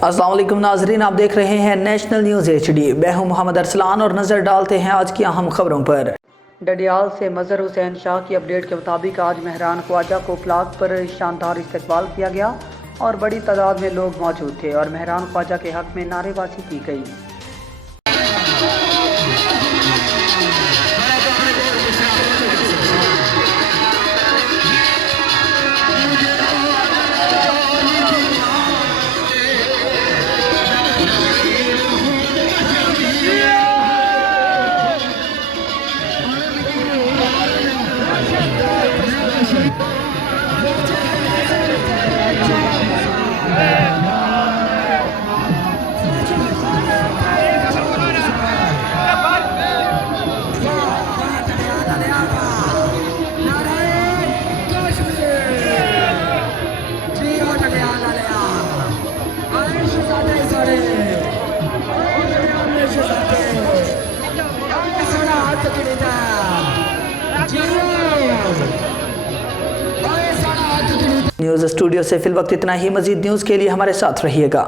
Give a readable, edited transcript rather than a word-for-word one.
अस्सलाम वालेकुम नाजरीन, आप देख रहे हैं नेशनल न्यूज़ HD। मैं हूं मोहम्मद अरसलान और नज़र डालते हैं आज की अहम खबरों पर। डडियाल से मजहर हुसैन शाह की अपडेट के मुताबिक आज मेहरान ख्वाजा को फ्लाग पर शानदार इस्तकबाल किया गया और बड़ी तादाद में लोग मौजूद थे और मेहरान ख्वाजा के हक में नारेबाजी की गई। न्यूज़ स्टूडियो से फिल वक्त इतना ही। मज़ीद न्यूज़ के लिए हमारे साथ रहिएगा।